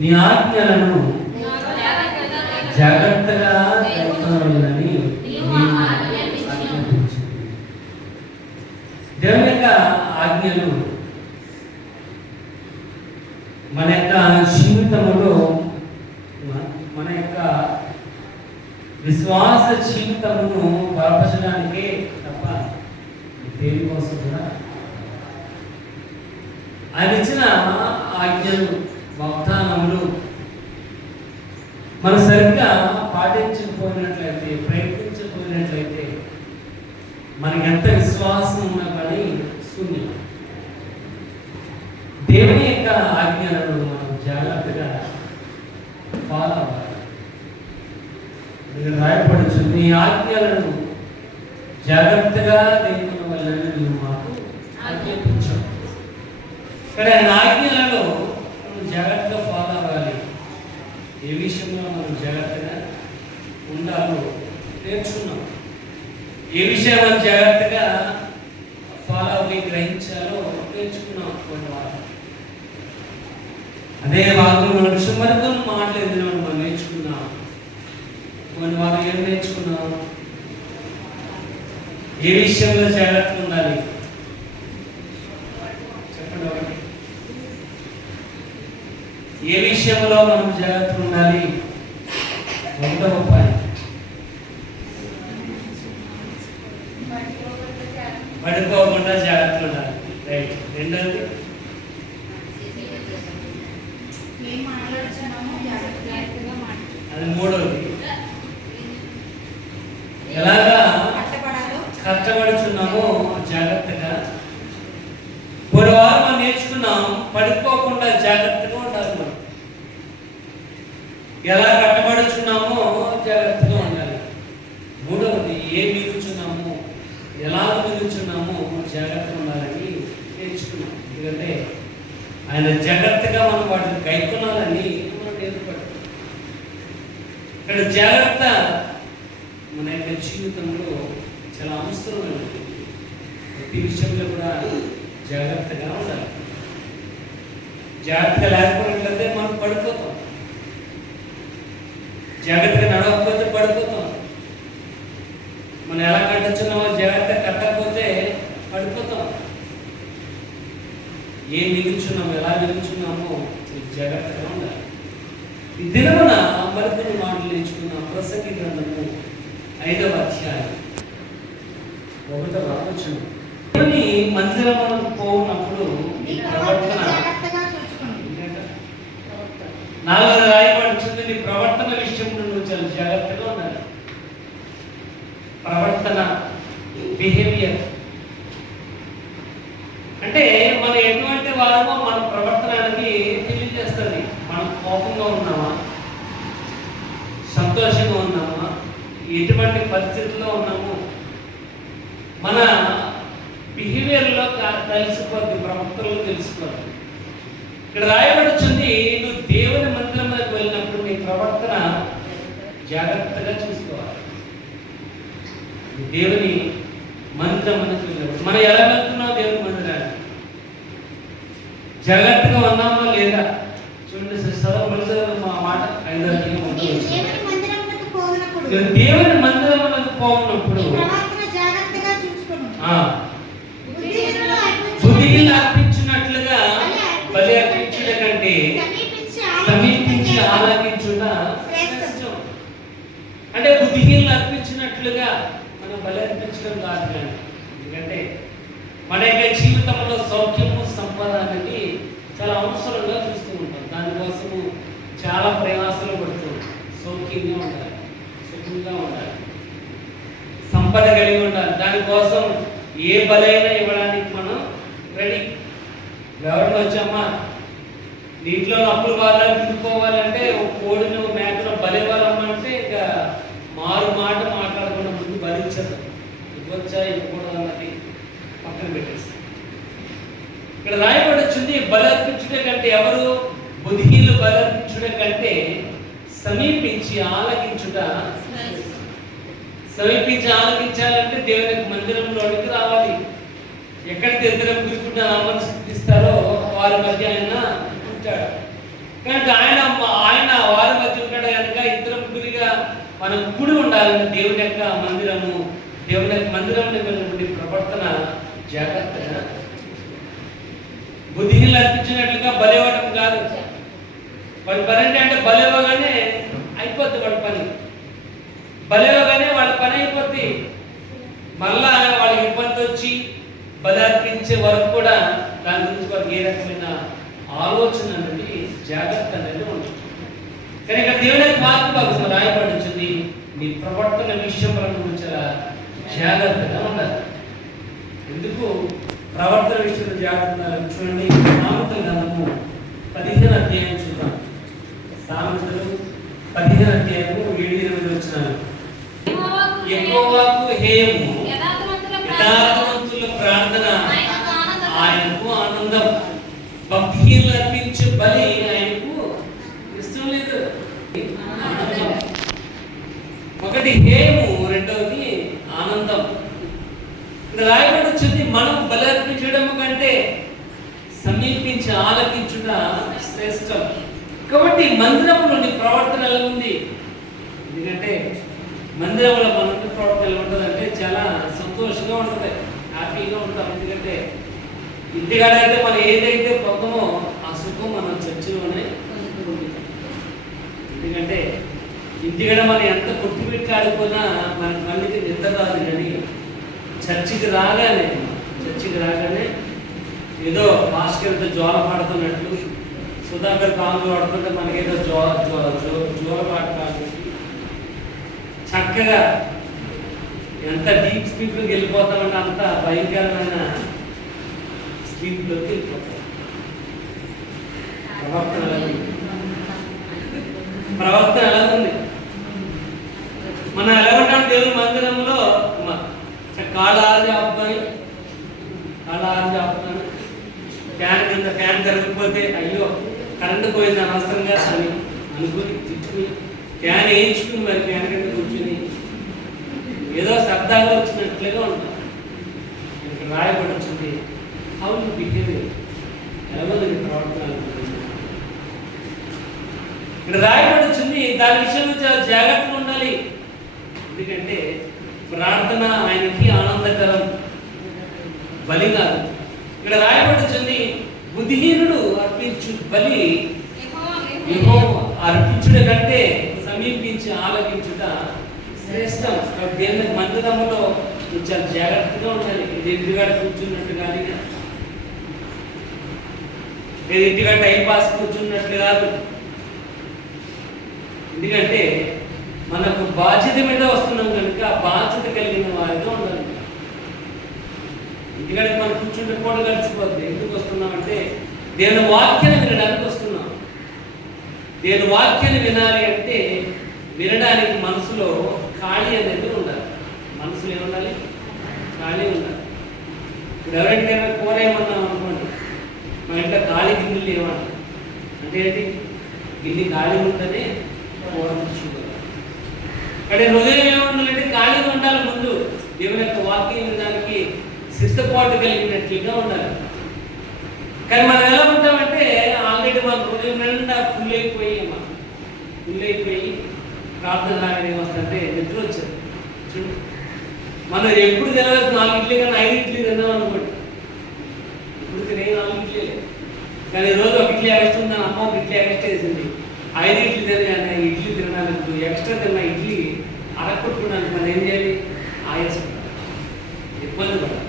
నీ ఆజ్ఞలను జాగ్రత్తగా కైకొనాలని దేవుని యొక్క ఆజ్ఞలు మన యొక్క జీవితంలో మన యొక్క విశ్వాస జీవితమును బలపరచడానికే తప్ప దేనికోసం కూడా ఆయన ఇచ్చిన ఆజ్ఞలు వాగ్దానములు మనం సరిగ్గా పాటించకపోయినట్లయితే ప్రయత్నించకపోయినట్లయితే మనకి ఎంత విశ్వాసం ఉన్నా కానీ శూన్యం. దేవుని యొక్క ఆజ్ఞలను మనం జాగ్రత్తగా ఫాలో అవ్వాలి. రాయపడుచు నీ ఆజ్ఞలను జాగ్రత్తగా దేవుని వల్ల నువ్వు మాకు ఆజ్ఞాపించావు. కానీ ఆయన ఆజ్ఞలలో మనం జాగ్రత్తగా ఫాలో అవ్వాలి. ఏ విషయంలో మనం జాగ్రత్తగా ఉండాలో నేర్చుకున్నాం. ఏ విషయం మనం జాగ్రత్తగా ఫాలో అవి గ్రహించాలో నేర్చుకున్నాం. అదే భాగంలో మరికొన్ని మాటలు మనం నేర్చుకున్నాం. కొన్ని వారు ఏం నేర్చుకున్నాం? ఏ విషయంలో జాగ్రత్తగా ఉండాలి చెప్పండి ఒకటి. ఏ విషయంలో మనం జాగ్రత్తగా ఉండాలి? ఒకటో ఉపాయం పడుకోకుండా జాగ్రత్తగా ఉండాలి. రైట్. రెండోది అది మూడోది ఎలాగా కష్టపడుచున్నామో జాగ్రత్తగా. కొన్ని వారు మనం నేర్చుకున్నాం పడుకోకుండా జాగ్రత్తగా ఉండాలి. మనం ఎలా కట్టబడుచున్నామో జాగ్రత్తగా ఉండాలి. మూడవది ఏ మిగుచున్నామో ఎలా మిగుచున్నామో జాగ్రత్తగా ఉండాలని నేర్చుకున్నాం. ఎందుకంటే ఆయన జాగ్రత్తగా మనం వాటిని కైకొనాలని మనం నేర్పడు. ఇక్కడ జాగ్రత్త మన యొక్క జీవితంలో చాలా అవసరమైనది. ప్రతి విషయంలో కూడా జాగ్రత్తగా ఉండాలి. జాగ్రత్తగా లేకపోయినట్లయితే మనం పడిపోతాం. జాగ్రత్తగా నడవకపోతే పడిపోతాం. మనం ఎలా కట్టచ్చున్నామో జాగ్రత్తగా కట్టకపోతే పడిపోతాం. ఏం మిగుల్చున్నామో ఎలా మిగుల్చున్నామో జాగ్రత్తగా ఉండాలి. ఈ దినమున మరికొన్ని మాటలు నేర్చుకున్నాం. ప్రసంగి గ్రంథము 5వ అధ్యాయం 1వ వచనం. దేవుని మందిరమునకు పోవునప్పుడు ప్రవర్తన 4వ రాయబడుతుంది. నీ ప్రవర్తన విషయంలో నువ్వు చాలా జాగ్రత్తగా ఉండాలి. ప్రవర్తన, బిహేవియర్ అంటే మనం ఎటువంటి వారమో మన ప్రవర్తన అనేది తెలియజేస్తుంది. మనం కోపంగా ఉన్నామా, సంతోషంగా ఉన్నామా, ఎటువంటి పరిస్థితుల్లో ఉన్నామో మన బిహేవియర్లో తెలిసిపోద్ది, ప్రవర్తనలో తెలిసిపోద్ది. ఇక్కడ రాయబడుతుంది నువ్వు దేవుని మందిరంలోకి వెళ్ళినప్పుడు నీ ప్రవర్తన జాగ్రత్తగా చూసుకోవాలి. దేవుని మందిరం అనేది వెళ్ళినప్పుడు మనం ఎలా వెళ్తున్నావు దేవుని మందిరాన్ని జాగ్రత్తగా ఉన్నామా లేదా చూడండి. మా మాట 5వ అధ్యాయం దేవుని మందిరమునకు పోవునప్పుడు బుద్ధిహీనులు అర్పించినట్లుగా బలి అర్పించుట కంటే సమీపించి ఆలకించుట శ్రేష్టం. అంటే బుద్ధిహీనులు అర్పించినట్లుగా మనం బలి అర్పించడం కాదు. కానీ ఎందుకంటే మన యొక్క జీవితంలో సౌఖ్యము, సంపద అనేది చాలా అవసరంగా చూస్తూ ఉంటాం. దానికోసము చాలా ప్రయాసాలు పడుతూ సౌఖ్యంగా ఉండాలి, సుఖంగా ఉండాలి, సంపద కలిగి ఉండాలి. దానికోసం ఏ బలైనా ఇవ్వడానికి మనం రెడీ. ఎవరిని వచ్చామా నీటిలో అప్పులు వాళ్ళని తిప్పుకోవాలంటే ఒక కోడిని మేకను బలివ్వాలమ్మంటే ఇక మారు మాట మాట్లాడకుండా ముందు భరించదు. ఇవ్వచ్చా ఇవ్వకూడదు అన్నది పక్కన పెట్టేస్తాం. ఇక్కడ రాయబడుతుంది బలర్పించుట కంటే ఎవరు బుద్ధిహీనులు బలర్పించుట కంటే సమీపించి ఆలకించుట. సమీపించి ఆలకించాలంటే దేవుని మందిరంలోనికి రావాలి. ఎక్కడికి ఇద్దరు కూర్చుంటే నామని స్థుతిస్తారో వారి మధ్య ఆయన ఉంటాడు. కనుక ఆయన మనం కూడి ఉండాలని దేవుని యొక్క మందిరము, దేవుని యొక్క మందిరంలో ఉండే ప్రవర్తన జాగ్రత్తగా. బుద్ధిహీనులు అర్పించినట్లుగా బలివ్వడం కాదు. వాడి పని అంటే బలివ్వగానే అయిపోద్ది వాడి పని, బలివ్వగానే వాళ్ళ పని అయిపోద్ది. మళ్ళా వాళ్ళకి ఇబ్బంది వచ్చి బలి అర్పించే వరకు కూడా దాని గురించి వాళ్ళకి ఏ రకమైన ఆలోచన అనేది, జాగ్రత్త అనేది ఉంటుంది. కానీ ఇక్కడ దేవుని యొక్క వాక్య భాగం రాయబడింది, నీ ప్రవర్తన విషయంలో గురించి జాగ్రత్తగా ఉండాలి. ఎందుకు ప్రవర్తన విషయంలో జాగ్రత్త ఉండాలని చూడండి. సామెతల గ్రంథము 15వ అధ్యాయం చూద్దాం. సామెతలు 15వ అధ్యాయము 7-8 వచనాలు. యెహోవాకు హేయము, యథార్థవంతుల ప్రార్థన ఆయనకు ఆనందం. భక్తిహీనులు అర్పించే బలి ఆయనకు ఇష్టం లేదు. ఒకటి హేయము, రెండవది ఆనందం. ఇక్కడ రాయబడి వచ్చింది, మనం బలి అర్పించడం కంటే సమీపించి ఆలకించుట శ్రేష్టం. కాబట్టి మందిరంలోని ప్రవర్తన ఎలా ఉంది? ఎందుకంటే మందిరంలో మన ప్రవర్తన ఎలా ఉంటుంది అంటే చాలా సంతోషంగా ఉంటుంది, హ్యాపీగా ఉంటాం. ఎందుకంటే ఇంటికాడ అయితే మనం ఏదైతే పొందమో ఆ సుఖం మనం చర్చిలోనే పొందుతాం. ఎందుకంటే ఇంటికాడ మనం ఎంత కొట్టుపెట్టి ఆడిపోయినా మన కళ్ళకి నిద్ర రాదు. కానీ చర్చికి రాగానే ఏదో భాస్కర్తో జ్వాల పాడుతున్నట్లు, సుధాకర్ కాంగ్రెస్ పడుతుంటే మనకేదో జ్వాల పాట కాదు. చక్కగా ఎంత డీప్ స్లీప్లోకి వెళ్ళిపోతామంటే అంత భయంకరమైన స్లీప్లోకి వెళ్ళిపోతాం. ప్రవర్తన ఎలా ఉంది? మనం ఎలా ఉంటాం? దేవుని మందిరంలో కాళ్ళు ఆరుజాపుతాను, ఫ్యాన్ కింద ఫ్యాన్ తిరగకపోతే అయ్యో కరెంటు పోయింది అనవసరంగా అని అనుకుని తిట్టుకుని ఫ్యాన్ వేయించుకుని మరి ఫ్యాన్ కింద కూర్చుని ఏదో శబ్దాలు వచ్చినట్లుగా ఉంటాం. ఇక్కడ రాయబడి వచ్చింది, హౌ యు బిహేవ్, ఎలా ఉంది ప్రవర్తన. ఇక్కడ రాయబడి వచ్చింది, దాని విషయంలో చాలా జాగ్రత్తగా ఉండాలి. ఎందుకంటే ప్రార్థన ఆయనకి ఆనందకరం, బలి కాదు. ఇక్కడ రాయబడి వచ్చింది, బుద్ధిహీనుడు అర్పించు బలి అర్పించుట కంటే సమీపించి ఆలకించుట శ్రేష్టం. దేవుని మందిరంలో చాలా జాగ్రత్తగా ఉండాలి. ఇది ఇంటికాడ కూర్చున్నట్టు కానీ, లేదు ఇంటికాడ టైంపాస్ కూర్చున్నట్లు కాదు. ఎందుకంటే మనకు బాధ్యత మీద వస్తున్నాం కనుక బాధ్యత కలిగిన వారిగా ఉండాలి. ఇంటికాడ మనం కూర్చుంటే కూడా గడిచిపోద్ది. ఎందుకు వస్తున్నామంటే దేవుని వాక్యాన్ని వినడానికి వస్తున్నాం. దేవుని వాక్యాన్ని వినాలి అంటే వినడానికి మనసులో ఖాళీ అనేది ఉండాలి. మనసులో ఏముండాలి? ఖాళీ ఉండాలి. ఇప్పుడు ఎవరింటికైనా కూర ఏమన్నాం అనుకోండి, మా ఇంట్లో ఖాళీ గిన్నెలు ఏమన్నా అంటే ఏంటి? గిన్నె ఖాళీ ఉంటేనే కూర చూడాలి. ఇక్కడ హృదయం ఏముండాలంటే ఖాళీగా ఉండాలి. ముందు దేవుని యొక్క వాక్యం వినడానికి సిద్ధపాటు కలిగినట్లుగా ఉండాలి. కానీ మనం ఎలా ఉంటామంటే ఆల్రెడీ మన హృదయం నిండా ఫుల్ అయిపోయి ప్రార్థన రాగానే ఏమొస్తుందంటే నిద్ర వచ్చేది. చూడు, మనం ఎప్పుడు తినవచ్చు 4 ఇడ్లీ కన్నా 5 ఇడ్లీ తిన్నాం అనుకోండి. ఇప్పుడు తినే 4 ఇడ్లీ లేదు, కానీ రోజు 1 ఇడ్లీ ఎగస్టుందని అమ్మ 1 ఇడ్లీ ఎగస్ట్ వేసింది. 5 ఇడ్లీ తినగానే ఇడ్లీ తినడానికి ఎక్స్ట్రా తిన్న ఇడ్లీ అడగొట్టుకోవడానికి మనం ఏం చేయాలి? ఆయాసపడాలి, ఇబ్బంది పడాలి,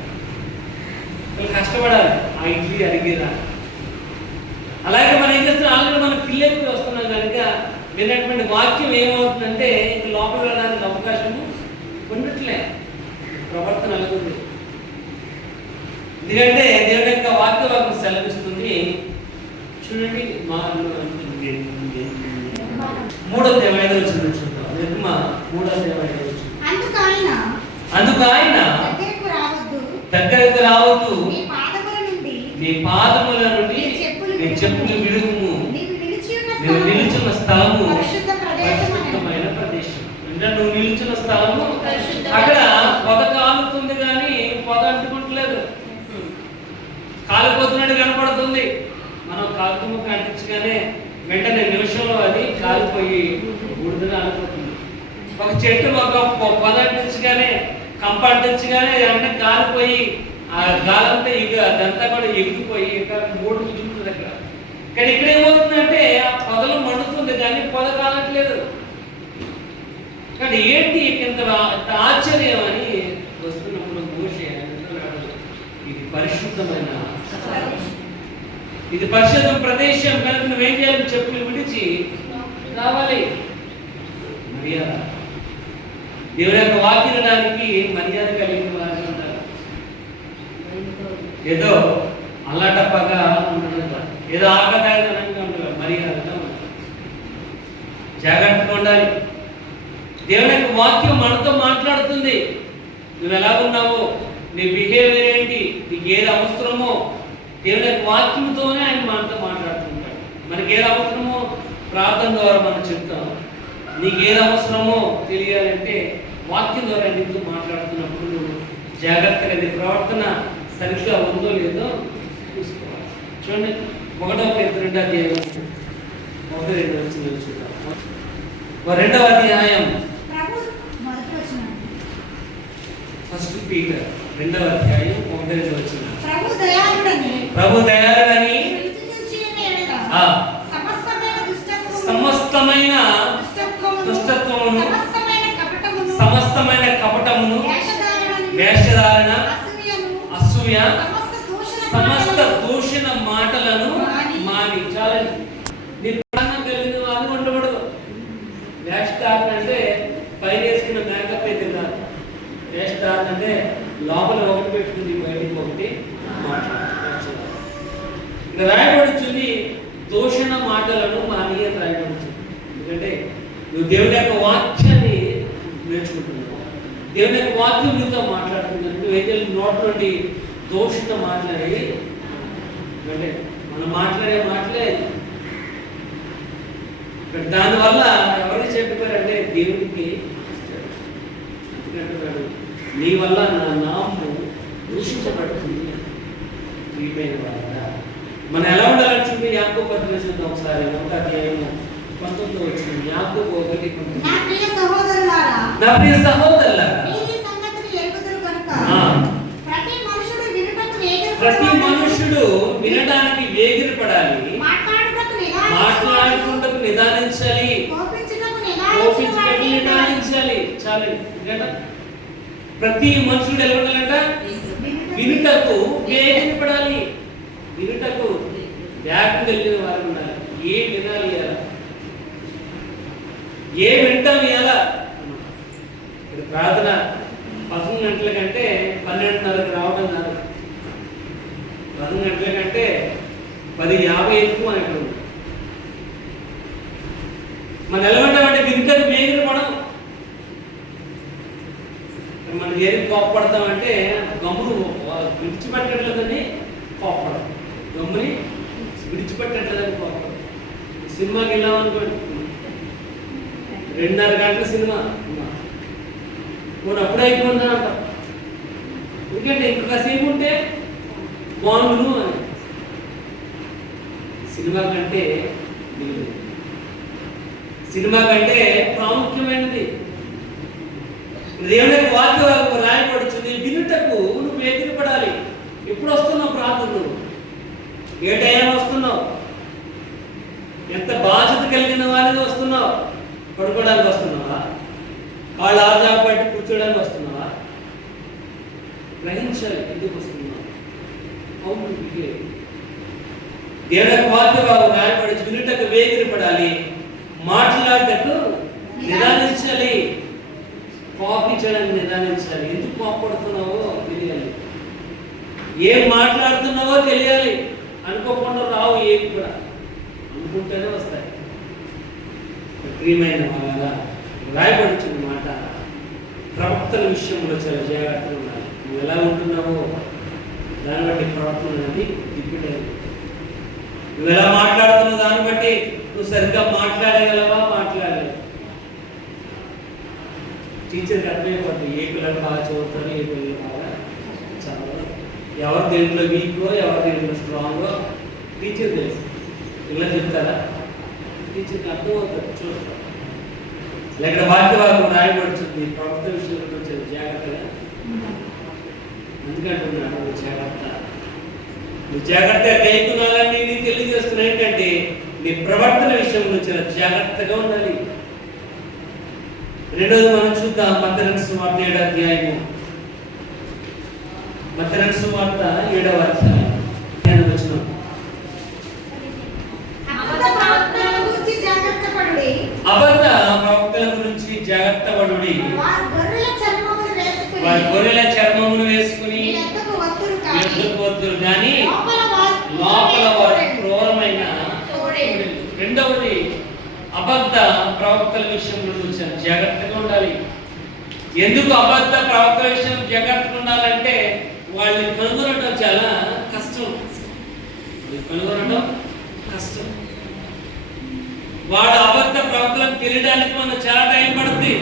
కష్టపడాలి ఆ ఇడ్లీ అడిగేదా. అలాగే మనం ఏం చేస్తున్నాం? ఆల్రెడీ మనం ఫిల్ అయిపోయి వస్తున్నాం కనుక విన్నటువంటి వాక్యం ఏమవుతుందంటే ఇంక లోపల వెళ్ళడానికి అవకాశము ఉండట్లే. ప్రవర్తన అలాగుంది. ఎందుకంటే దేవుని యొక్క వాక్యం సెలవిస్తుంది. చూడండి, 3వ అధ్యాయం 5వ వచనం చూద్దాం. నిర్గమ 3వ అధ్యాయం 5వ వచనం. అందుకు ఆయన దగ్గరకు రావద్దు, నీ పాదముల నుండి నీ చెప్పులు విడుగుము, నువ్వు నిలుచున్న స్థలము పరిశుద్ధమైన ప్రదేశం. అంటే నువ్వు నిలుచున్న స్థలము అక్కడ పొద కాలుతుంది కానీ పొద అంటుకుంటలేదు, కాలిపోతున్నట్టు కనపడుతుంది. మనం కాలుతుమ్మ అంటించగానే వెంటనే నిమిషంలో అది కాలిపోయి బూడిదగా ఆలిపోతుంది. ఒక చెట్టు ఒక పొదంటించగానే కంపంటించగానే అంటే కాలిపోయి ఆ గాలంతా అదంతా కూడా ఎగిరిపోయి ఇక్కడ 3 మిగులుతుంది అక్కడ. కానీ ఇక్కడ ఏమవుతుందంటే ఆ పొదలు మండుతుంది కానీ పొద కాలట్లేదు. కానీ ఏంటి ఇంత ఆశ్చర్యం అని వస్తున్నప్పుడు మోషే అంటున్నాడు, ఇది పరిశుద్ధమైన ఇది పరిశుద్ధ ప్రదేశం కనుక నువ్వేం చేయాలి, చెప్పులు విడిచి రావాలి. మర్యాద దేవుని యొక్క వాక్యడానికి మర్యాద కలిగిన వారు ఉంటారు. ఏదో అల్లాటప్పగా ఉండడం, ఏదో ఆగదాయనంగా ఉండదు, మర్యాదగా జాగ్రత్తగా ఉండాలి. దేవుని యొక్క వాక్యం మనతో మాట్లాడుతుంది. నువ్వు ఎలా ఉన్నావో, నీ బిహేవియర్ ఏంటి, నీకు ఏది అవసరమో దేవుని యొక్క వాక్యంతోనే ఆయన మనతో మాట్లాడుతుంటాడు. మనకి ఏది అవసరమో ప్రార్థన ద్వారా మనం చెప్తాం. నీకు ఏది అవసరమో తెలియాలంటే వాక్యం ద్వారా నీతో మాట్లాడుతున్నప్పుడు నువ్వు జాగ్రత్తగా నీ ప్రవర్తన సరిగ్గా ఉందో లేదో చూసుకోవాలి. చూడండి 1 Peter 2 అధ్యాయం 1-2 వచ్చిన చూద్దాం. 2వ అధ్యాయం 1 Peter 2వ అధ్యాయం 1-2 వచ్చిన. ప్రభు దయాళుడని సమస్తమైన దుష్టత్వమును సమస్తమైన కపటమును వేషధారణ అసూయ సమస్త దూషణ మాటలను మాని. చాలండి. నీ ప్రాణం కలిగిన వాళ్ళు ఉండకూడదు. వేషధారణ అంటే పైన వేసుకున్న మేకప్ అయితే కాదు. వేషధారణ అంటే లోపల ఒకటి పెట్టుకుంది, బయటికి ఒకటి మాట్లాడుతుంది. ఇక్కడ రాయబడుతుంది దూషణ మాటలను మాని అని రాయబడుతుంది. ఎందుకంటే నువ్వు దేవుని యొక్క వాక్యాన్ని నేర్చుకుంటున్నావు, దేవుని యొక్క వాక్యం నీతో మాట్లాడుతున్నావు. నువ్వైతే నోట్ నుండి దూషణ మాట్లాడి అంటే మనం మాట్లాడే మాటలే దానివల్ల ఎవరికి చెప్పారంటే దేవునికి అంటున్నాడు, నీ వల్ల నా నామము దూషించబడుతుంది. ప్రియమైన వాళ్ళ మనం ఎలా ఉండాలని చూపి యాకోబు పత్రిక చూద్దాం ఒకసారి. 1వ అధ్యాయం 19 వచ్చిన యాకోబు 1:19. నా ప్రియ సహోదరులారా ప్రతి మనుషుడు వినడానికి వేగిరపడాలి, మాట్లాడుకుంటూ నిదానించాలి, కోపించుటకు నిదానించాలి. చాలు. ప్రతి మనుషుడు ఎలా ఉండాలంట, వినుటకు వేగిరపడాలి. వినుటకు వ్యాపం కలిగిన వారు ఉండాలి. ఏం వినాలి ఎలా, ఏం వింటాం ఎలా. ప్రార్థన 11 గంటల కంటే 12:30కి రావడం కాదు. 11 గంటల కంటే 10:50 ఎక్కువ అంటారు. మనం ఎలా ఉంటామంటే వింటకు వేగిరపడం. మనం ఏది కోపడతామంటే గమ్మును విడిచిపెట్టట్లేదని కోపడడం, గమ్ముని విడిచిపెట్టట్లేదని కోపడడం. సినిమాకి వెళ్ళామనుకోండి, 2:30 గంటల సినిమా, నేను అప్పుడే అయిపోయిందా అంటాం. ఎందుకంటే ఇంకొకసేపు ఉంటే బాగుండును అని. సినిమా కంటే ప్రాముఖ్యమైనది దేవుని యొక్క వాక్యం రాయబడుతుంది. వినుటకు నువ్వు వేగిరపడాలి. ఎప్పుడు వస్తున్నావు ప్రార్థన, నువ్వు ఏ టైం వస్తున్నావు, ఎంత బాధ్యత కలిగిన వారిని వస్తున్నావు. పడుకోవడానికి వస్తున్నావా, వాళ్ళు ఆజాబు పట్టి కూర్చోడానికి వస్తున్నావా? గ్రహించాలి ఎందుకు వస్తున్నావు. దేవుని యొక్క వాక్యం రాయబడి వినుటకు వేగిరపడాలి, మాట్లాడటకు నిదానించాలి, కోపించడానికి నిదానించాలి. ఎందుకు కోపడుతున్నావో తెలియాలి, ఏం మాట్లాడుతున్నావో తెలియాలి. అనుకోకుండా రావు ఏమి కూడా, అనుకుంటేనే వస్తాయి. ప్రియమైన వాళ్ళ రాయబడుచున్న మాట ప్రవక్తల విషయంలో చాలా జాగ్రత్తగా ఉండాలి. నువ్వు ఎలా ఉంటున్నావో దాన్ని బట్టి ప్రవక్తలు అనేది దిగ్గులేదు. నువ్వు ఎలా మాట్లాడుతున్నావు దాన్ని బట్టి నువ్వు సరిగ్గా మాట్లాడగలవా, మాట్లాడలేవు. టీచర్కి అర్థమైపోతుంది ఏ పిల్లలు బాగా చదువుతారు, ఏ పిల్లలు బాగా చదవరు, ఎవరు దేంట్లో వీకో, ఎవరు దేంట్లో స్ట్రాంగో టీచర్ తెలుసు. పిల్లలు చెప్తారా, టీచర్కి అర్థమవుతుంది, చూస్తారు. ఇక్కడ వాక్యవాదం రాయబడుతుంది, ప్రవక్త విషయంలో వచ్చేది జాగ్రత్తగా. ఎందుకంటున్నాను నువ్వు జాగ్రత్త, నువ్వు జాగ్రత్తగా కైకునాలని నీకు తెలియజేస్తున్నా. ఏంటంటే నీ ప్రవర్తన విషయంలో చాలా జాగ్రత్తగా ఉండాలి. రెండోది మనం చూద్దాం, మత్తయి సువార్త 7వ అధ్యాయము. మత్తయి సువార్త 7వ అధ్యాయం వచనం. అబద్ధ ప్రవక్తల గురించి జాగ్రత్త పడుడి, వారు గొర్రెల చర్మమును వేసుకుని వద్దురు కానీ లోపల వారు క్రూరమైన. రెండవది, అబద్ధ ప్రవక్తల విషయంలో జాగ్రత్తగా ఉండాలి. ఎందుకు అబద్ధ ప్రవక్తల విషయం జాగ్రత్తగా ఉండాలంటే వాళ్ళని కనుగొనడం చాలా కష్టం. వాడు అబద్ధ ప్రవక్తలను తెలియడానికి మనకు చాలా టైం పడుతుంది.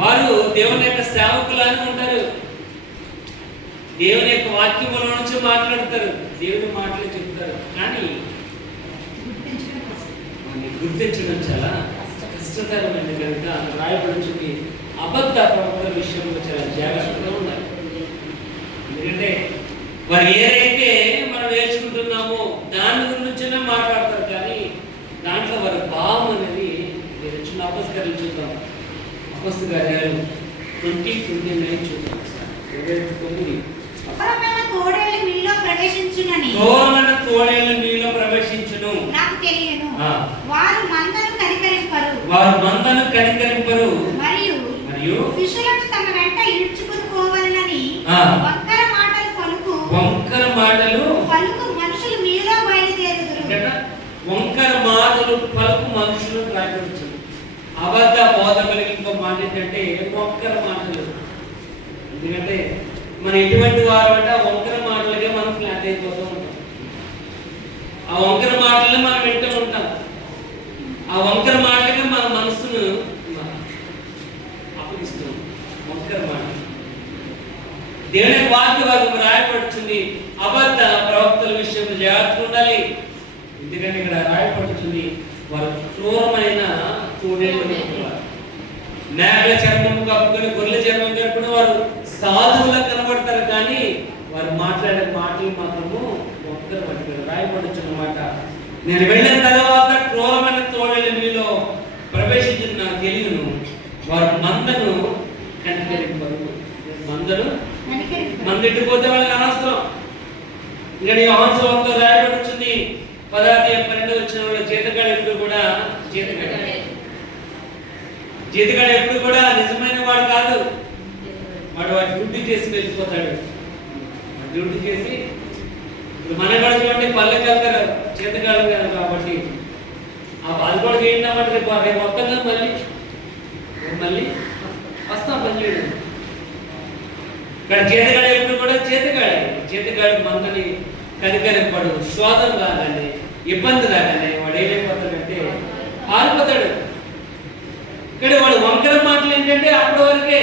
వారు దేవుని యొక్క సేవకులని ఉంటారు, దేవుని యొక్క వాక్యముల నుంచి మాట్లాడతారు, దేవుని మాటలు చెప్తారు, కానీ గుర్తించడం చాలా కష్టతరమైనది. కనుక రాయబడుచుని అబద్ధ ప్రవక్తల విషయంలో చాలా జాగ్రత్తగా ఉండాలి. ఎందుకంటే వారు ఏదైతే మనం నేర్చుకుంటున్నామో దాని గురించినే మాట్లాడతారు, కానీ దాంట్లో వారి భావం అనేది చిన్న అపస్కరణ చూద్దాం. అపస్కార్యాలు 20:29 చూద్దాం. తోడేళ్ళు మీలో ప్రవేశించును, నాకు తెలియను. వారు మందను కనికరింపరు మరియు శిష్యులను తమ వెంట ఈడ్చుకుని పోవాలని వంకర మాటలు పలుకు మనుషులు మీలో బయలుదేరుదురు. వంకర మాటలు పలుకు మనుషులు రాయబడుతుంది. అబద్ధ బోధకులకి ఇంకో మాట ఏంటంటే వంకర మాటలు. ఎందుకంటే మనం ఎటువంటి వారు అంటే ఆ వంకర మాటలకే మనం ఫ్లాట్ అయిపోతూ ఉంటాం. ఆ వంకర మాటలనే మనం వింటూ ఉంటాం. ఆ వంకర మాటలకే మన మనసును అప్పగిస్తున్నాం. వంకర మాట దేవుని వాక్యవాదం రాయబడుతుంది. అబద్ధ ప్రవక్తల విషయంలో జాగ్రత్తగా ఉండాలి. ఎందుకంటే ఇక్కడ రాయబడుతుంది వారు క్రూరమైన తోడేళ్ళు, మేకల చర్మం కప్పుకొని గొర్రెల చర్మం కప్పుకొని వారు సాధువులా కనబడతారు, కానీ వారు మాట్లాడే మాటలు మాత్రము ఒక్కరు పట్టుకొని రాయబడుతున్న మాట. నేను వెళ్ళిన తర్వాత క్రూరమైన తోడేళ్ళు మీలో ప్రవేశించిన నాకు తెలియను, వారు మందను కనికరింపరు. మందిట్టిపోతే వాళ్ళకి అనవసరం. ఇక్కడ ఈ ఆన్సర్లో రాయబడుతుంది 10:12 వచ్చిన వాళ్ళ జీతగాడు ఎప్పుడు కూడా నిజమైన వాడు కాదు. వాడు డ్యూటీ చేసి వెళ్ళిపోతాడు. డ్యూటీ చేసి మన కూడా చూడండి, పల్లెకి వెళ్తారు, జీతగాడు కాదు కాబట్టి అది కూడా చేయండి. రేపు మొత్తంగా మళ్ళీ వస్తాం పని చేయడం. ఇక్కడ జీతగాడు ఎప్పుడు కూడా జీతగాడు మందని కనికరింపడు. శోధన రాగానే, ఇబ్బంది రాగానే వాడు ఏమైపోతాడంటే పారిపోతాడు. ఇక్కడ వాడు వంకర మాటలు ఏంటంటే అప్పటి వరకే.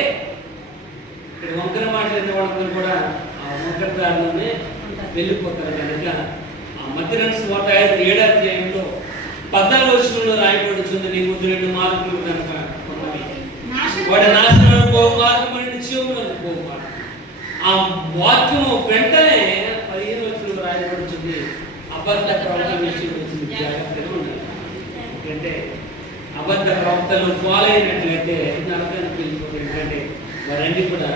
ఇక్కడ వంకర మాటలు అంటే వాళ్ళందరూ కూడా ఆ వంకర దారిలోనే వెళ్ళిపోతారు. కనుక ఆ మత్తయి సువార్త 7వ అధ్యాయంలో 14వ వచనంలో రాయబడుతుంది, నీ ముందు 2 మార్గములు కనుక వాడి నాశనం పోవు మార్గం నుండి జీవములకు పోవు మార్గం. ఆ వాక్యము వెంటనే 15వ వచనంలో రాయబడుతుంది అబద్ధ ప్రవక్తల విషయంలో జాగ్రత్తగా ఉండాలి. ఎందుకంటే అబద్ధ ప్రవక్తలు ఫాలో అయినట్లయితే నరకానికి వెళ్ళిపోతుంది. ఎందుకంటే వారన్నీ కూడా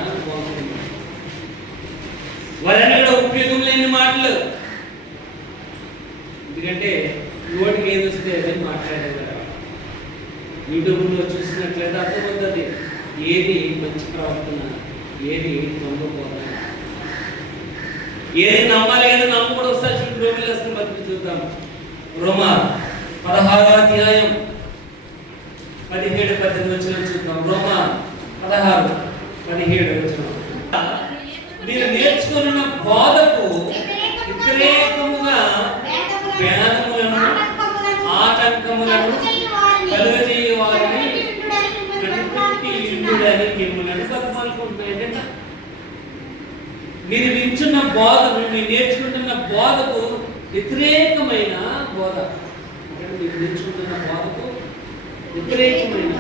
ఉపయోగం లేని మాటలు. ఎందుకంటే నోటికి ఏది వస్తే అదే మాట్లాడేవారు. యూట్యూబ్లో చూసినట్లయితే అర్థమవుతుంది ఏది మంచి ప్రవర్తన, ఏది నమ్మకపోవడం, ఏది నమ్మాలి, ఏది నమ్మకూడదు. ఒకసారి రోమిలేసిన బతికి చూద్దాం. రోమా 16వ అధ్యాయం 17-18 వచనం చూద్దాం. రోమా 16:17 వచనం. మీరు నేర్చుకున్న బోధకు వ్యతిరేకముగా వేదములను ఆటంకములను కలుగజేయ వారిని కనిపెట్టి ఇండుడని మిమ్మల్ని బతుమాలుకుంటున్నాయి. మీరు వింటున్న బోధను, మీరు నేర్చుకుంటున్న బోధకు వ్యతిరేకమైన బోధ. మీరు నేర్చుకుంటున్న బోధకు వ్యతిరేకమైన.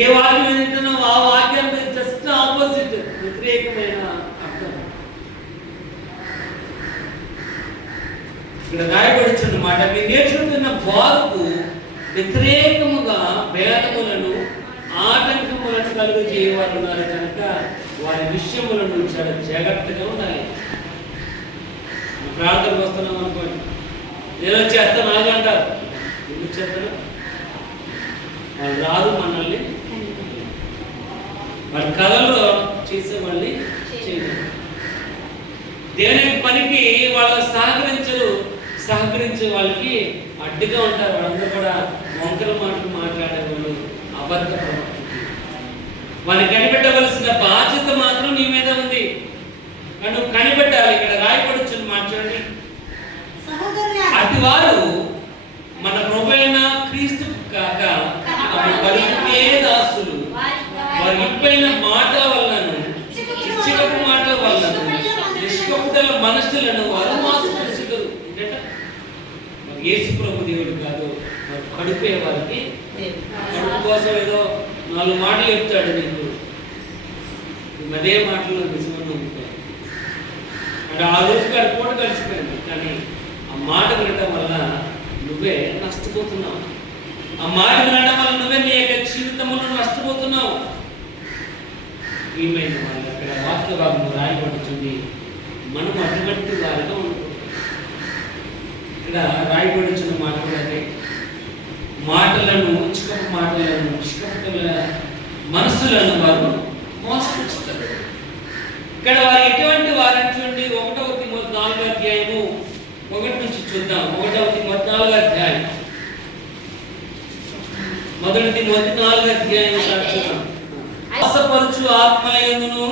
ఏ వాక్యం వింటున్నావు ఆ వాక్యానికి జస్ట్ ఆపోజిట్, వ్యతిరేకమైన అర్థం. ఇక్కడ రాయబడుచున్నమాట, మీరు నేర్చుకుంటున్న వారు వ్యతిరేకముగా భేదములను ఆటంకములను కలుగు చేయవారు ఉన్నారు కనుక వారి విషయములను చాలా జాగ్రత్తగా ఉండాలి. ప్రార్థనకు వస్తున్నాం అనుకోండి, నేను చేస్తాను నాకంటారు. ఎందుకు చేస్తాను? వాళ్ళు రాదు మనల్ని, వాళ్ళ కళలో చేసే వాళ్ళని చేయలేదు. దేవుని పనికి వాళ్ళు సహకరించే వాళ్ళకి అడ్డుగా ఉంటారు. వాళ్ళందరూ కూడా వంకర మాటలు మాట్లాడేవాళ్ళు, అబద్ధ ప్రవర్తన. వాళ్ళని కనిపెట్టవలసిన బాధ్యత మాత్రం నీ మీద ఉంది. నువ్వు కనిపెట్టాలి. ఇక్కడ రాయబడుచున్న మాట్లాడి, అటు వారు మన ప్రభువైన క్రీస్తు కాక పలికే దాసులు, వారి ఇంపైన మాట వలన ఇచ్చకపు మాట వలన నిష్కపటల మనస్సులను వారు మోసపరుచుదురు. యేసు ప్రభు దేవుడు కాదు, కడుపే వారికి. కడుపు కోసం ఏదో 4 మాటలు చెప్తాడు నీకు, అదే మాటలు నిజమని ఉంటాయి. అంటే ఆ రోజు కాదు పూట కలిసిపోయింది, కానీ ఆ మాట వినడం వల్ల నువ్వే నష్టపోతున్నావు. ఆ మాట వినడం వల్ల నువ్వే నీ యొక్క జీవితంలో నష్టపోతున్నావు. ఏమైంది వాళ్ళు అక్కడ వాక్య భాగం రాయబడుతుంది, మనం అటువంటి వారిగా ఉంటుంది. ఇక్కడ రాయబడుచున్న మాట కూడా మాటలను చికపు మాటలను నిష్కపటల మనస్సులను వారు మోసపుచ్చుతారు. ఇక్కడ వారు ఎటువంటి వారిని చూడండి, 1 తిమోతి 4వ అధ్యాయము 1 నుంచి చూద్దాం. 1 తిమోతి 4వ అధ్యాయం, 1 తిమోతి 4వ అధ్యాయం చూద్దాం. ఆశపరచు ఆత్మయందును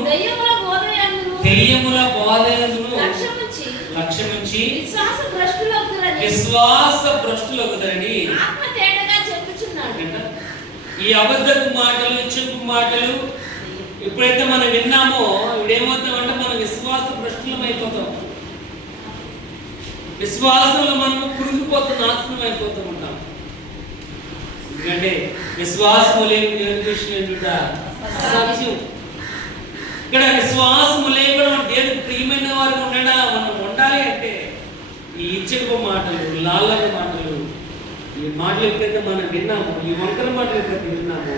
దెయ్యముల బోధయందును లక్ష్యముంచి విశ్వాస భ్రష్టులగుదరని ఈ అబద్ధపు మాటలు, చెప్పు మాటలు ఎప్పుడైతే మనం విన్నామో ఇప్పుడేమవుతామంటే మనం విశ్వాస భ్రష్టులం అయిపోతాం. విశ్వాసంలో మనము కురిగిపోతాం, నాశనం అయిపోతూ ఉంటాం. ఎందుకంటే విశ్వాసము లేని దేవుని విషయం సత్యం. ఇక్కడ విశ్వాసము లేకుండా దేవునికి ప్రియమైన వారు మనం ఉండాలి అంటే ఈ ఇచ్చకపు మాటలు, లాలక మాటలు, ఈ మాటలు ఎప్పుడైతే మనం విన్నామో, ఈ వంకర మాటలు ఎప్పుడైతే విన్నామో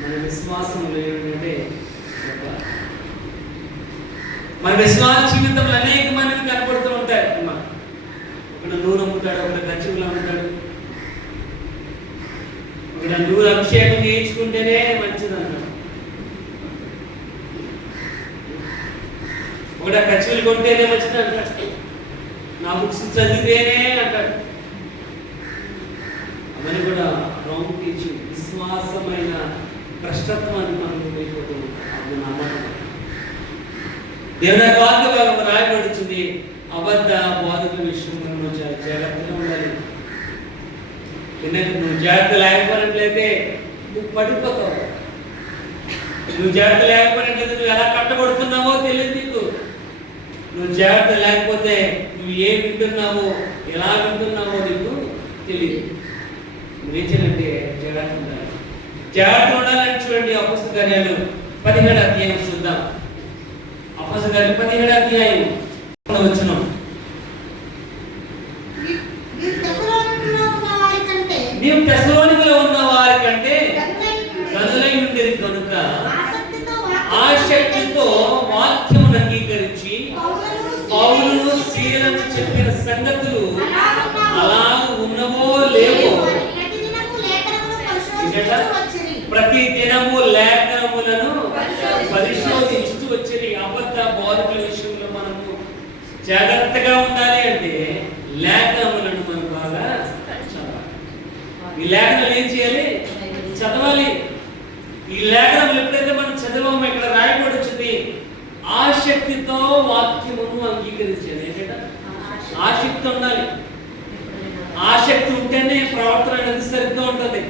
మన విశ్వాసం లేదంటే మన విశ్వాస జీవితంలో అనేక మందికి కనపడుతూ ఉంటాయి. ఒకడు నూనె అమ్ముతాడు, ఒకడు గచ్చివులు అమ్ముతాడు, ఒకడు నూనె అభిషేకం నేర్చుకుంటేనే మంచిది అన్నాడు, ఒకటి గచ్చివులు కొంటేనే మంచిది అంటాడు, నా బుక్స్ చదివితేనే అంటాడు. అవన్నీ కూడా రాంగ్ టీచింగ్, విశ్వాసమైన భ్రష్టత్వాన్ని మనం అయిపోతూ ఉంటాం. అది నమ్మకం. దేవుని వాక్య భాగం రాయబడుతుంది, అబద్ధ బోధకుల విషయంలో నువ్వు జాగ్రత్తగా ఉండాలి. నువ్వు జాగ్రత్త లేకపోయినట్లయితే నువ్వు పడిపోతావు. నువ్వు జాగ్రత్త లేకపోయినట్లయితే నువ్వు ఎలా కట్టబడుతున్నావో తెలియదు నీకు. నువ్వు జాగ్రత్త లేకపోతే నువ్వు ఏం వింటున్నావో, ఎలా వింటున్నావో నీకు తెలియదు. నువ్వేం చేయాలంటే జాగ్రత్త ఉండాలి. జాగ్రత్త ఉండాలని చూడండి. అపోస్తల కార్యాలు 17వ అధ్యాయం చూద్దాం. అపోస్తల కార్యాలు 17వ అధ్యాయం వచనం. నీవు తెస్సలోనికలో ఉన్న వారి కంటే గనులై ఉండేది కనుక ఆసక్తితో వాక్యమును అంగీకరించి పౌలును సీలను చెప్పిన సంగతులు అలా ఉన్నవో లేవో ప్రతి దినము లేఖనములను పరిశోధించుతూ వచ్చేది. అబద్ధ బోధకుల విషయంలో మనము జాగ్రత్తగా ఉండాలి అంటే లేఖనములను మనం బాగా చదవాలి. ఈ లేఖనాలు ఏం చేయాలి? చదవాలి. ఈ లేఖనములు ఎప్పుడైతే మనం చదవమో ఇక్కడ రాయబడి వచ్చింది, ఆసక్తితో వాక్యమును అంగీకరించాలి. ఏంటంటే ఆసక్తి ఉండాలి. ఆసక్తి ఉంటేనే ప్రవర్తన అనేది సరిగ్గా ఉంటుంది.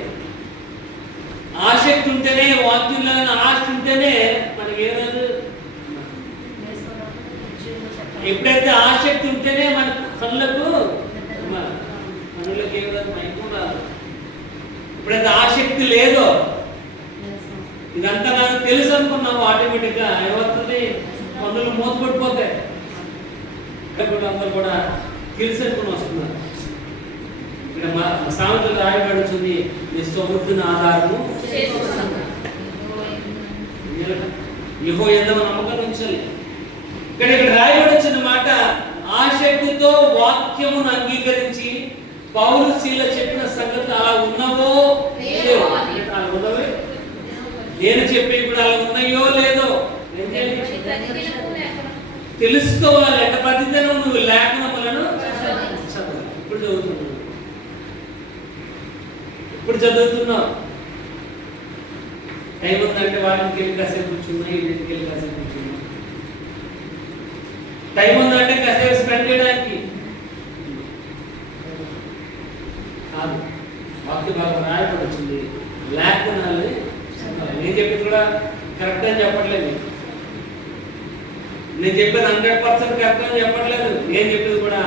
ఆసక్తి ఉంటేనే వాక్యంలో ఆశ ఉంటేనే మనకి ఏమదు. ఎప్పుడైతే ఆసక్తి ఉంటేనే మన కళ్ళకు ఏమో మైకం రాదు. ఎప్పుడైతే ఆసక్తి లేదో, ఇదంతా నాకు తెలుసు అనుకున్నాము, ఆటోమేటిక్గా ఏమవుతుంది, పనులు మూతపడిపోతాయి. అందరూ కూడా తెలుసు అనుకుని వస్తున్నారు. ఇక్కడ మా సామెతలు రాయబడుతుంది, నీ సమృద్ధిని ఆధారము యెహోవా యందు నమ్మకం ఉంచాలి. ఇక్కడ రాయబడిన మాట, ఆసక్తితో వాక్యమును అంగీకరించి పౌలు శీల చెప్పిన సంగతి అలా ఉన్నవో లేవో, అలా ఉన్నవే నేను చెప్పి ఇప్పుడు అలా ఉన్నాయో లేదో తెలుసుకోవాలి. అంటే ప్రతిదినం నువ్వు లేఖనములను చదవాలి. ఇప్పుడు చదువుతున్నావు, టైం ఉందంటే వాళ్ళకి వెళ్ళి కాసేపు కూర్చున్నా, ఇంటికి వెళ్ళి కాసేపు కూర్చున్నా, టైం ఉందంటే కాసేపు స్పెండ్ చేయడానికి కాదు. వాక్య భాగం రాయబడి వచ్చింది, లేఖనాలు నేను చెప్పింది కూడా కరెక్ట్ అని చెప్పట్లేదు, నేను చెప్పేది 100% కరెక్ట్ అని చెప్పట్లేదు. నేను చెప్పేది కూడా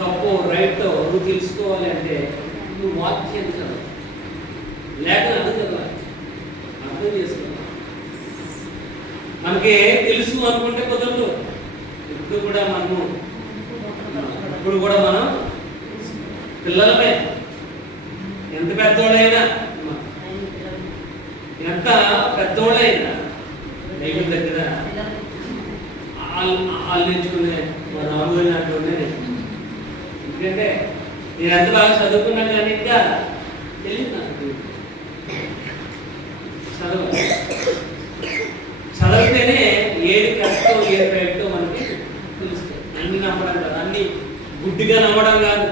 తప్పు రైట్ నువ్వు తెలుసుకోవాలి అంటే నువ్వు వాక్యం చదవాలి, లేఖనాలు చదవాలి, అర్థం చేసుకోవాలి. మనకి తెలుసు అనుకుంటే కుదరదు. ఇప్పుడు కూడా మనం పిల్లలమే, ఎంత పెద్దోళ్ళైనా దైవం దగ్గర వాళ్ళు నేర్చుకునే మన అనుభవం అంటూనే. ఎందుకంటే నేను ఎంత బాగా చదువుకున్నా కానీ ఇంకా తెలియదు నాకు. చదివితేనే ఏది కష్టం ఏది రైటో మనకి తెలుస్తుంది. అన్ని నమ్మడం కాదు, అన్ని గుడ్డిగా నమ్మడం కాదు.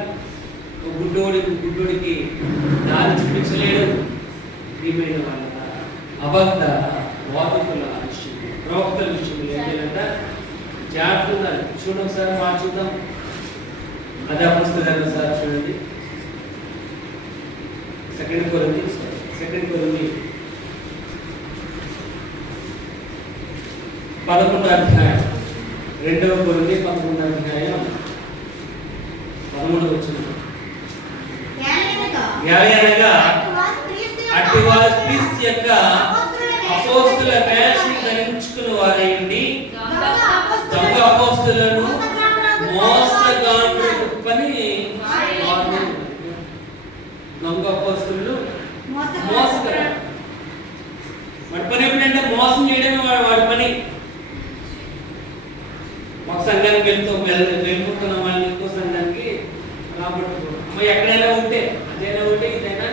గుడ్డోడికి దారి చూపించలేడు. ప్రియమైన వాళ్ళ అబద్ధ వాదకుల విషయం, ప్రవక్తల విషయంలో ఏం చేయాలంట, జాగ్రత్త ఉండాలి. చూడండి సార్, చూద్దాం. అదే అపొస్తలుల సార్ చూడండి, 2 కొరింథీ 11వ అధ్యాయం, 2 కొరింథీ 11వ అధ్యాయం 13వ వచనం. అనగా అట్టివారు క్రీస్తు యొక్క అపోస్తుల వేషం ధరించుకుని వారైండి దొంగ అపోస్తులను మోసగాండ్రు పని. దొంగ అపోస్తులు మోసగాడు. వాడి పని ఎప్పుడంటే మోసం చేయడమే వాడి పని. ఒక సంఘానికి వెళ్ళిపోతున్న వాళ్ళని ఇంకో సంఘానికి రాబట్టుకోవడం. ఎక్కడైనా ఉంటే అదైనా ఒకటి, ఇదైనా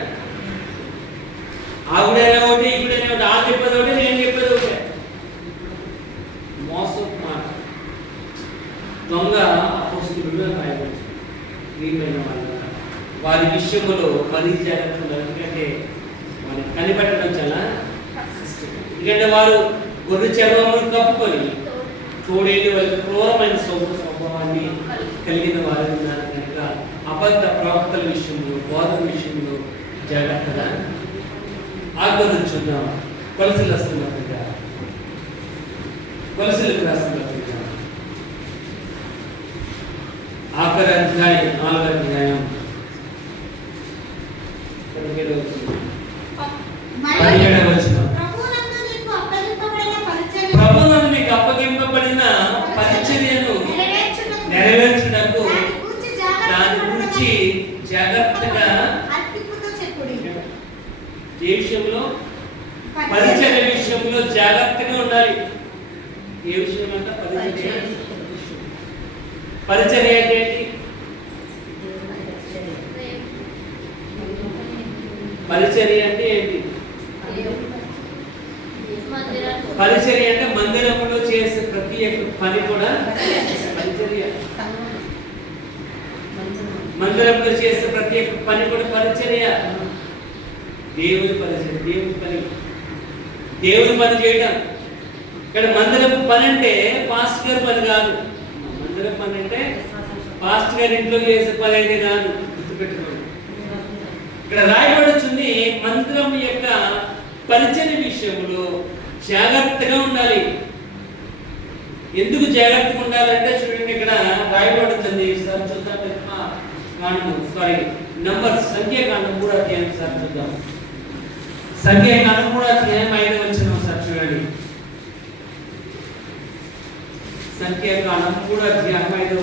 ఆవిడైనా ఒకటి, ఇప్పుడైనా ఒకటి, ఆ చెప్పేది ఒకటి, నేను చెప్పేది ఒకటే. మోసం మాట. దొంగ అపోస్తులు ప్రియమైన వాళ్ళ వారి విషయంలో పని జాగ్రత్తలు. ఎందుకంటే వారిని కనిపెట్టడం చాలా కష్టం. ఎందుకంటే వారు గొర్రె చర్మమును కప్పుకొని చూడేది వాళ్ళకి క్రూరమైన స్వభావాన్ని కలిగిన వారు ఉన్నారు కనుక అబద్ధ ప్రవక్తల విషయంలో, బోధన విషయంలో జాగ్రత్తగా ఆగ్రహించున్నాం. కొలసలు వస్తున్నట్టుగా, కొలసలకు రాస్తున్నట్టుగా ఆఖరి అధ్యాయం 4వ అధ్యాయం 17వ వచనం. ప్రభువునందు మీకు అప్పగింపబడిన పరిచర్యను నెరవేర్చుటకు దాని గురించి జాగ్రత్తగా ఏ విషయంలో, పరిచర్య విషయంలో జాగ్రత్తగా ఉండాలి. ఏ విషయం అంటే పరిచర్య అంటే ఏంటి? పరిచర్య అంటే ఏంటి? పరిచర్య అంటే మందిరంలో చేసే ప్రతి ఒక్క పని కూడా పరిచర్య. మందిరంలో చేసే ప్రతి ఒక్క పని కూడా పరిచర్య. దేవుని పరిచర్య, దేవుని పని చేయడం. ఇక్కడ మందిరపు పని అంటే పాస్టర్ గారి పని కాదు. మందిరం పని అంటే పాస్టర్ గారి ఇంట్లో చేసే పని అయితే కాదు, గుర్తుపెట్టుకోండి. ఇక్కడ రాయబడుతుంది మందిరం యొక్క పరిచర్య విషయంలో జాగ్రత్తగా ఉండాలి. ఎందుకు జాగ్రత్తగా ఉండాలంటే చూడండి, ఇక్కడ రాయబడుతుంది. సార్ చూద్దాం, నంబర్ సంఖ్యాకాండం 3వ అధ్యాయం సార్ చూద్దాం. సంఖ్యాకాండం 3:5 ఒకసారి చూడండి. సంఖ్యాకాండం 3:5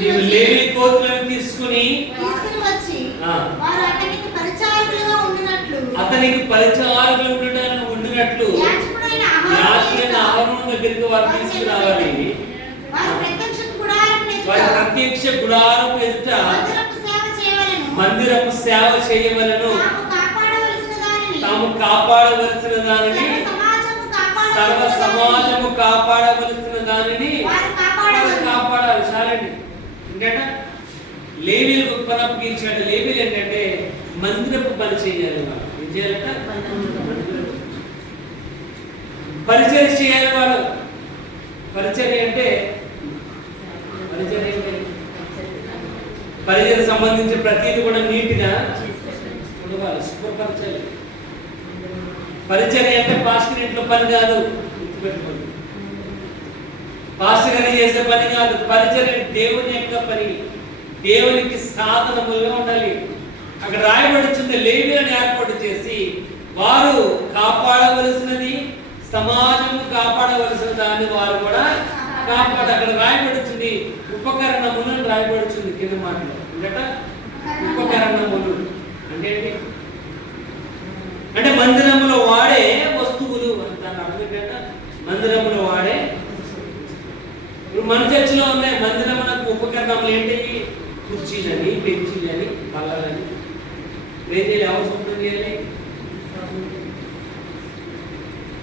నీవు లేవి గోత్రులను తీసుకుని అతనికి పరిచారకులు ఉండినట్లు యాజకుడైన అహరోను దగ్గరికి వారు తీసుకురావాలి. వారి ప్రత్యక్ష గుడారము ఎదుట మందిరపు సేవ చేయవలెను. తాము కాపాడవలసిన దానిని సర్వ సమాజము కాపాడవలసిన దానిని కాపాడాలి. చాలండి. ఏంటంటే లేవీలకు పని అప్పగించాడు. లేవీలు ఏంటంటే మందిరపు పని చేయాలి. వాళ్ళు ఏం చేయాలంట? పరిచర్య చేయాలి. వాళ్ళు పరిచర్య అంటే పరిచర్య సంబంధించి ప్రతిదీ కూడా నీట్గా ఉండాలి. శుభ్రపరచాలి. పరిచర్య అంటే పాస్టర్ ఇంట్లో పని కాదు, గుర్తుపెట్టుకోండి. పాస్టర్ గారు చేసే పని కాదు. పరిచర్య దేవుని యొక్క పని, దేవునికి సాధనములుగా ఉండాలి. అక్కడ రాయబడుతుంది, లేవీయులను ఏర్పాటు చేసి వారు కాపాడవలసినది, సమాజము కాపాడవలసిన దాన్ని వారు కూడా అక్కడ రాయబడుతుంది. ఉపకరణములను రాయబడుతుంది కింద మాటలో. ఉపకరణములు అంటే ఏంటి? అంటే మందిరములో వాడే వస్తువులు దాని అర్థం ఏంటంటే మందిరములో వాడే. ఇప్పుడు మన చర్చిలో ఉన్నాయి మందిరములకు ఉపకరణములు ఏంటి? కుర్చీలని, బెంచీలని, బల్లలని. ఏం చేయాలి? ఎవరు శుభ్రం చేయాలి?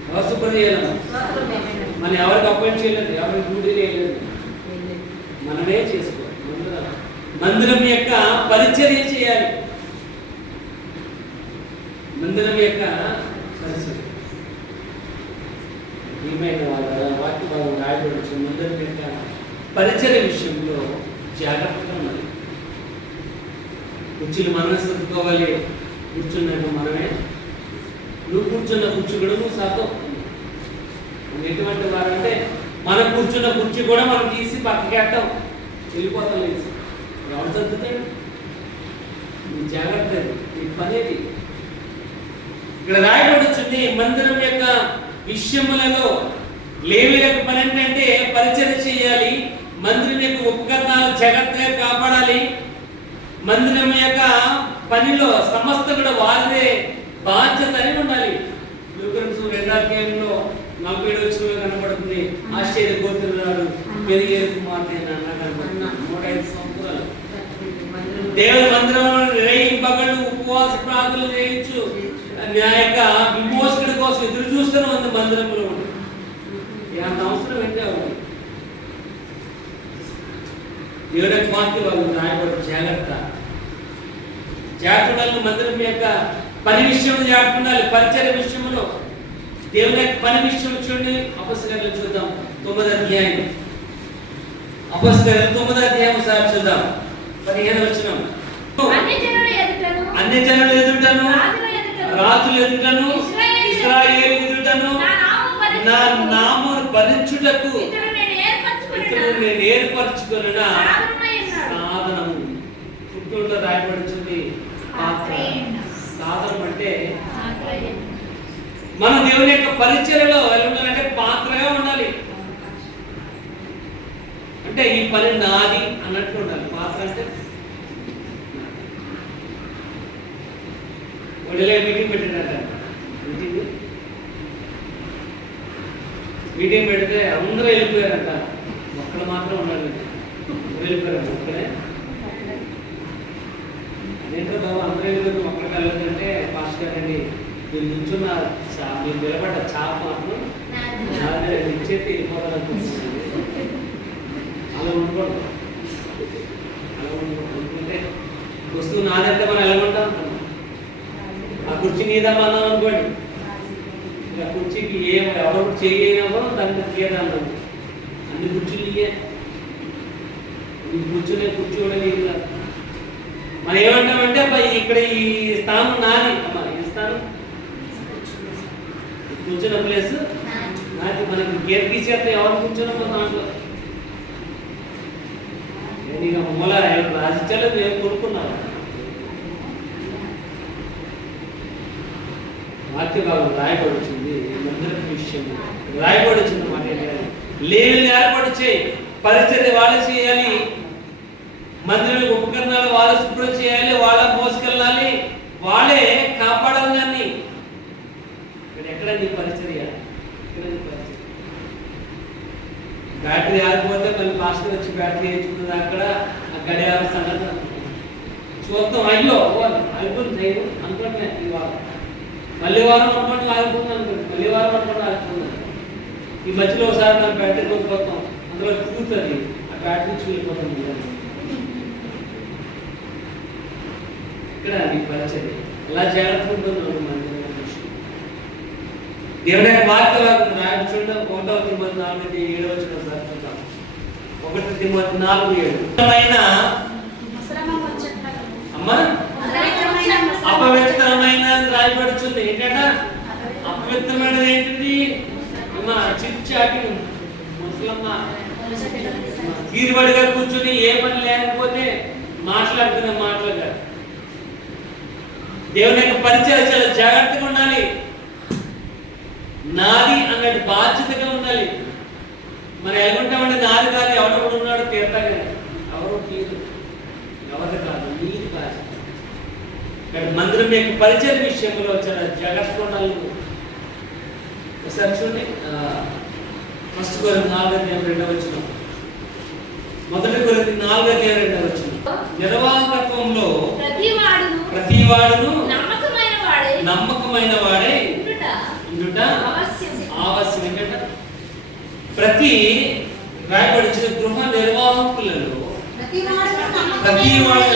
ఎవరు శుభ్రం చేయాలి? మనం ఎవరికి అపాయింట్ చేయలేదు, ఎవరికి డ్యూటీ చేయలేదు, మనమే చేసుకోవాలి. మందిరం యొక్క పరిచర్య చేయాలి. మందిరం యొక్క పరిచర్య ఏమైనా వాళ్ళ వాక్య భాగం రాయబడచ్చు. మందిరం యొక్క పరిచర్య విషయంలో జాగ్రత్తగా ఉండాలి. కుర్చీలు మనమే సర్దుకోవాలి. కూర్చున్నాక మనమే, నువ్వు కూర్చున్న కుర్చీ కూడా నువ్వు సర్దుకో. ఎటువంటి వారంటే మనం కూర్చున్న కుర్చీ కూడా మనం తీసి పక్కకెట్టం, వెళ్ళిపోతాం. లేదు ఎవరు సర్దుతాడు? నీ జాగ్రత్త, నీ పనేది. ఇక్కడ రాయబడుతుంది మందిరం యొక్క విషయములలో లేవీయులకు పని ఏంటంటే పరిచర్య చేయాలి. మందిరం యొక్క ఉపకరణాలు జాగ్రత్తగా కాపాడాలి. మందిరం యొక్క పనిలో సమస్త కూడా వారిదే బాధ్యత అని ఉండాలి. లుకన్స్ 2వ 47 కనబడుతుంది. ఆశ్చర్య గోత్రుడు పెరిగేరు కుమార్తె కనబడుతుంది. 105 సంవత్సరాలు దేవుని మందిరంలో రేయి పగళ్ళు ఉపవాస ప్రార్థనలు చేయొచ్చు. నా యొక్క విమోచకుడి కోసం ఎదురు చూస్తూనే ఉంది మందిరంలో. అంత అవసరం ఏంటి? దేవుని వాక్యం వాళ్ళు రాయబడి జాగ్రత్త జాగ్రత్తలు. మందిరం యొక్క పని విషయంలో జాగ్రత్త ఉండాలి. పరిచర్య విషయంలో దేవుని యొక్క పని విషయంలో చూడండి. అపొస్తలులు చూద్దాం 9వ అధ్యాయం. అపొస్తలులు 9వ అధ్యాయం సార్ చూద్దాం. 15వ వచనం. అన్ని జనుల ఎదుటను రాజుల ఎదుటను ఇశ్రాయేలు ఎదుటను నా నామమును భరించుటకు ఇతడు నేను ఏర్పరచుకొనిన సాధనము. పుట్టులో రాయబడుతుంది పాత్ర. సాధనం అంటే మన దేవుని యొక్క పరిచర్యలో ఎలా ఉండాలంటే పాత్రగా ఉండాలి. అంటే ఈ పని నాది అన్నట్టు ఉండాలి. పాత్ర అంటే ఒడిలో మీటింగ్ పెట్టినట్ట. మీటింగ్ పెడితే అందరూ వెళ్ళిపోయారంట, ఒక్కడు మాత్రం ఉండాలి. వెళ్ళిపోయారు ఒక్కడే. అదేంటో బాబు అందరూ వెళ్ళిపోయి ఒక్కడికి వెళ్ళదంటే ఫాస్ట్ గారండి మీరు నుంచున్న మీరు నిలబడ్డ చాప మాత్రం ఇచ్చేది వెళ్ళిపోవాలనుకుంటున్నాను. అలా ఉండకూడదు. అలా ఉండకుంటే వస్తువు నాదంటే మనం వెళ్ళమంటాం. ఆ కుర్చీ నీదమ్మా అన్నాం అనుకోండి, ఆ కుర్చీకి ఎవరు చేయనప్పుడు దాన్ని తీయదాం. అన్ని కుర్చీలు నీకే, నీ కూర్చునే కుర్చీ కూడా నీకు కాదు. మనం ఏమంటామంటే ఇక్కడ ఈ స్థానం నాది అమ్మా, ఈ స్థానం కూర్చున్న ప్లేస్ నాది. మనకి గేర్ తీసేస్తే ఎవరు కూర్చున్నామో దాంట్లో నీకు మూల రాసిచ్చాలో నేను కొనుక్కున్నాను. వాక్య భాగం రాయబడుతుంది మందిరం విషయం రాయబడుతుంది మాట లేవిని ఏర్పాటు చేయి, పరిచర్య వాళ్ళు చేయాలి, మందిరం ఉపకరణాలు వాళ్ళు శుభ్రం చేయాలి, వాళ్ళ మోసుకెళ్ళాలి, వాళ్ళే కాపాడాలి. దాన్ని ఎక్కడ నీ పరిచర్య? బ్యాటరీ ఆగిపోతే మళ్ళీ పాస్టర్ వచ్చి బ్యాటరీ వేయించుకున్నది అక్కడ ఆ గడియారం సంగతి చూద్దాం. అయ్యో అయిపోతుంది అనుకుంటున్నా ఇవాళ మళ్ళీ వారం అనుకోండి ఆగిపోతుంది అనుకోండి, మళ్ళీ వారం అనుకోండి ఆగిపోతుంది. ఈ మధ్యలో ఒకసారి నా బ్యాటరీ కొనుక్కోతాం, అందులో కూతుంది ఆ బ్యాటరీ వెళ్ళిపోతుంది. ఇక్కడ నీ పరిచయం ఎలా జాగ్రత్తగా ఉంటుంది మందిరం దేవుని యొక్క వాక్య రాయడం చూడండి. 1 తిమోతి 4:7 సార్ చూద్దాం. 1 తిమోతి 4:7 అమ్మా అపవిత్రమైన రాయబడుతుంది. ఏంటంటే అపవిత్రమైనది ఏంటిది అమ్మా? చిట్ చాటింగ్, ముసలమ్మ తీరుబడిగా కూర్చుని ఏ పని లేకపోతే మాట్లాడుతున్న మాటలుగా. దేవుని యొక్క పరిచయం చాలా జాగ్రత్తగా ఉండాలి. నాది అన్నట్టు బాధ్యతగా ఉండాలి. మనం ఎలాగుంటామంటే నాది కాదు, ఎవడొకడు ఉన్నాడు తీర్థగా, ఎవరు తీరు ఎవరు కాదు, నీది కాదు. కానీ మందిరం యొక్క పరిచయం విషయంలో చాలా జాగ్రత్తగా ఉండాలి. ఒకసారి చూడండి, 1 కొరింథీ 4:2 1 కొరింథీ 4:2 నిర్వాహకత్వంలో ప్రతివాడును నమ్మకమైన వాడే ఇండుట ఆవశ్యం. ఏంటంటే ప్రతి రాయబడిన గృహ నిర్వాహకులలో ప్రతి వాడు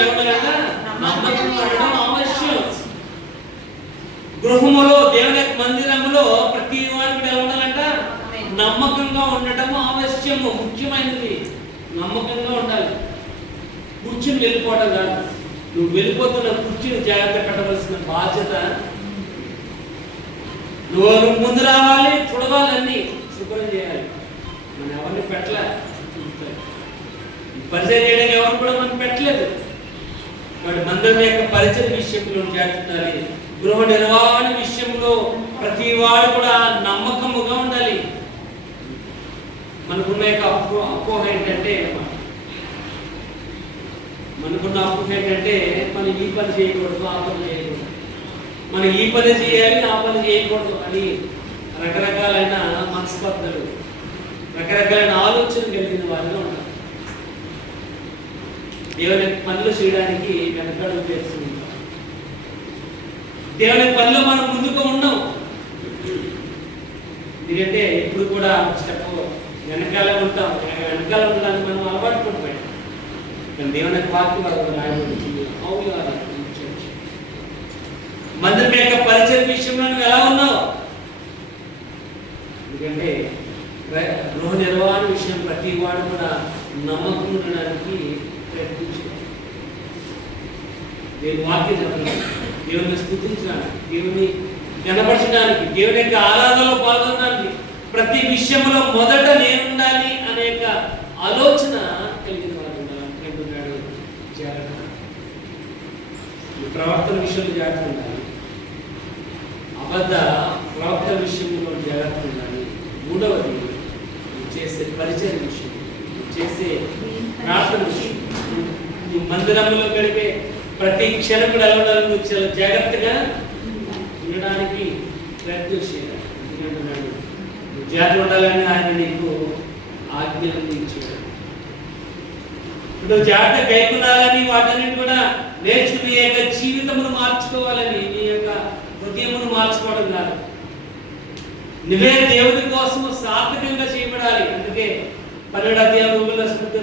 నమ్మకం ఉండడం ఆవశ్యం. గృహములో దేవుని యొక్క మందిరములో ప్రతి వాడు కూడా ఎలా ఉండాలంట? నమ్మకంగా ఉండటము ఆవశ్యము, ముఖ్యమైనది. నమ్మకంగా ఉండాలి. కూర్చుని వెళ్ళిపోవడం కాదు. నువ్వు వెళ్ళిపోతున్న కుర్చీని జాగ్రత్త పెట్టవలసిన బాధ్యత నువ్వు ముందు రావాలి, చూడవాలి, అన్ని శుభ్రం చేయాలి. మనం ఎవరిని పెట్టలే, పరిచయం చేయడానికి ఎవరు కూడా మనం పెట్టలేదు. కాబట్టి మందిరం యొక్క పరిచయ విషయంలో జాగ్రత్త. గృహ నిర్వహణ విషయంలో ప్రతి వాడు కూడా నమ్మకముగా ఉండాలి. మనకున్న యొక్క అపోహ ఏంటంటే మనం ఈ పని చేయకూడదు, ఆ పని చేయకూడదు, మనం ఈ పని చేయాలి, ఆ పని చేయకూడదు అని రకరకాలైన మనస్పర్ధలు, రకరకాలైన ఆలోచన కలిగిన వారిలో ఉంటారు. దేవుని పనులు చేయడానికి వెనకడుగు వేస్తూ ఉంటాం. దేవుని పనిలో మనం ముందుకు ఉన్నాం. ఎందుకంటే ఇప్పుడు కూడా స్టెప్ వెనకాల ఉంటాం. వెనకాల ఉండడానికి మనం అలవాటు పడిపోయాం. కానీ దేవుని వాక్యం రాయబడుతుంది. మందిరం యొక్క పరిచయ విషయంలో నువ్వు ఎలా ఉన్నావు? ఎందుకంటే గృహ నిర్వహణ విషయం ప్రతి వాడు కూడా నమ్మకం ఉండడానికి ప్రయత్నించాలి. దేవుని వాక్యం చెప్పడానికి, దేవుని స్తుతించడానికి, దేవుని కనపరచడానికి, దేవుని యొక్క ఆరాధనలో పాల్గొనడానికి, ప్రతి విషయంలో మొదట నేనుండాలి అనే ఆలోచన కలిగిన వారు ఉండాలి. జాగ్రత్త, ప్రవర్తన విషయంలో జాగ్రత్త ఉండాలి. అబద్ధ ప్రవర్తన విషయంలో జాగ్రత్త ఉండాలి. మూడవది చేసే పరిచయ విషయం, చేసే ప్రార్థన విషయం, మందిరంలో గడిపే ప్రతి క్షణం కూడా ఎలా ఉండాలి? నువ్వు చాలా జాగ్రత్తగా ఉండడానికి ప్రయత్నం చేయాలి. ఎందుకంటున్నాడు నువ్వు జాగ్రత్త ఉండాలని ఆయన నీకు ఆజ్ఞలను ఇచ్చాడు. నువ్వు జాగ్రత్త కైకొనాలని, వాటన్నిటి కూడా నేర్చుకుని నీ యొక్క జీవితమును మార్చుకోవాలని, నీ యొక్క హృదయమును మార్చుకోవడం కాదు. నువ్వే దేవుని కోసం సార్థకంగా చేయబడాలి. అందుకే 12వ అధ్యాయం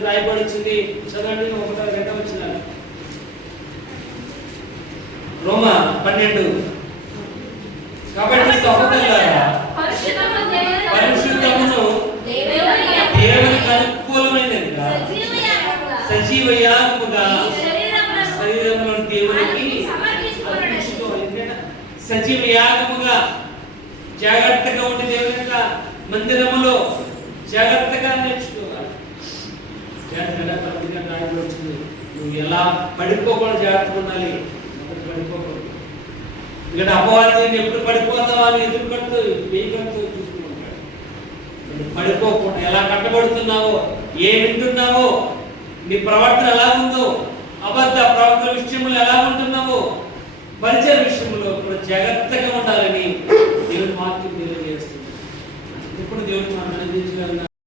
రాయబడింది. చదవండి, 1-2 వచనాలు. రోమా 12. కాబట్టి సహోదరులారా, పరిశుద్ధమును దేవునికి అనుకూలమైనదిగా సజీవ యాగముగా శరీరంలో దేవునికి అర్పించుకోవాలి. సజీవ యాగముగా జాగ్రత్తగా ఉండి దేవుని యొక్క మందిరములో జాగ్రత్తగా నేర్చుకోవాలి. జాగ్రత్తగా ప్రతిగా రాయబడుతుంది. నువ్వు ఎలా పడిపోకుండా జాగ్రత్తగా ఉండాలి. పడిపోకూడదు. ఇక్కడ అపవాదిని ఎప్పుడు పడిపోతావా అని ఎదురు కడుతూ చూస్తూ ఉంటాడు. పడిపోకుండా ఎలా కట్టబడుతున్నావో, ఏ వింటున్నావో, నీ ప్రవర్తన ఎలా ఉందో, అబద్ధ ప్రవర్తన విషయంలో ఎలా ఉంటున్నావో, పరిచయం